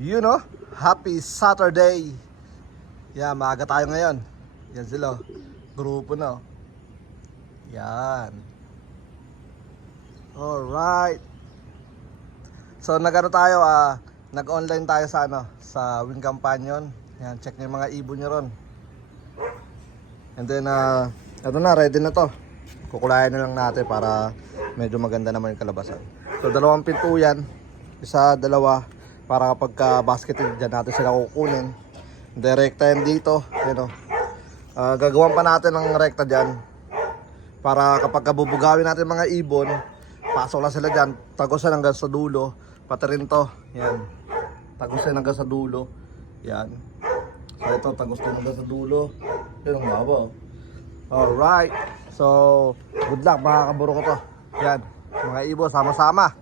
You know, happy Saturday. Yan, maaga tayo ngayon. Yan sila, grupo na. Yan. Alright. So nag-ano tayo, nag-online tayo sa sa Win Companion. Yan, check nyo yung mga ibon nyo ron. And then, ito na, ready na to. Kukulayan na lang natin para medyo maganda naman yung kalabasan. So, 2 pinto yan. Isa, 2. Para kapag basket dyan natin sila kukunin. Direkta yan dito. Yan o. Gagawan pa natin ng rekta dyan. Para kapag kabubugawin natin mga ibon, pasok lang sila dyan. Tagusan hanggang sa dulo. Pati rin to. Yan. Tagusan hanggang sa dulo. Yan. So, ito, tagos din hanggang sa dulo. Yan ang baba. Alright. So, good luck mga kaburo ko to. Yan. Mga ibon, sama-sama.